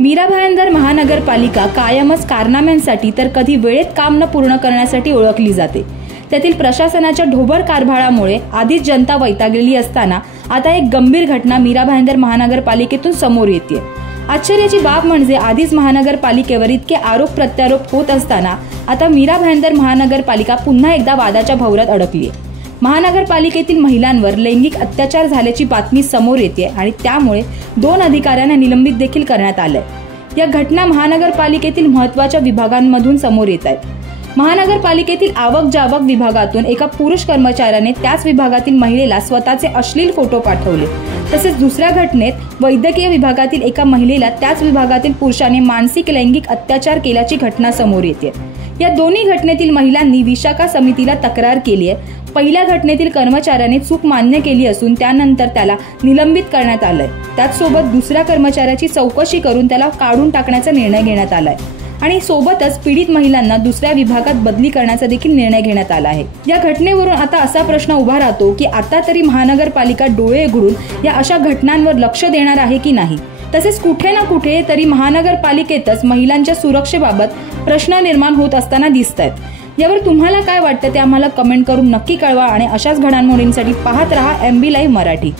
मीरा भाईंदर महानगरपालिका कायमच कारनाम्यांसाठी तर कधी वेळेत काम न पूर्ण करण्यासाठी ओळखली जाते। त्यातील प्रशासनाच्या ढोबळ कारभारामुळे आधीच जनता वैतागलेली असताना आता एक गंभीर घटना मीरा भाईंदर महानगरपालिकेतून समोर येते। आश्चर्याची बाब म्हणजे आधीच महानगरपालिकेवर इतके आरोप प्रत्यारोप होत असताना आता मीरा भाईंदर महानगरपालिका पुन्हा एकदा वादाच्या भोवऱ्यात अडकली आहे। महानगरपालिकेतील महिलांवर लैंगिक अत्याचार झाल्याची बातमी समोर येते आणि त्यामुळे 2 अधिकाऱ्यांना निलंबित देखील करण्यात आलंय। या घटना महानगरपालिकेतील महत्त्वाच्या विभागांमधून समोर येत आहेत। महानगरपालिकेतील आवक जावक विभागातून एका पुरुष कर्मचाऱ्याने त्याच विभागातील महिलेला स्वतःचे अश्लील फोटो पाठवले। तसेच दुसऱ्या घटनेत वैद्यकीय विभागातील एका महिलेला त्याच विभागातील पुरुषाने मानसिक लैंगिक अत्याचार केल्याची घटना समोर येते। या दोन्ही घटनेतील महिलांनी विशाखा समितीला तक्रार केली आहे। पहिल्या घटनेतील कर्मचाऱ्याने चूक मान्य केली असून त्यानंतर त्याला निलंबित करण्यात आलंय। त्याचसोबत दुसऱ्या कर्मचाऱ्याची चौकशी करून त्याला काढून टाकण्याचा निर्णय घेण्यात आलाय आणि सोबतच पीडित महिलांना दुसऱ्या विभागात बदली करण्याचा देखील निर्णय घेण्यात आला आहे। या घटनेवरून आता असा प्रश्न उभा राहतो की आता तरी महानगरपालिका डोळे उघडून या अशा घटनांवर लक्ष देणार आहे की नाही। तसेच कुठे ना कुठे तरी महानगरपालिकेतच महिलांच्या सुरक्षेबाबत प्रश्न निर्माण होत असताना दिसतायत। यावर तुम्हाला काय वाटतं ते आम्हाला कमेंट करून नक्की कळवा आणि अशाच घडामोडींसाठी पाहत रहा MB लाईव्ह मराठी।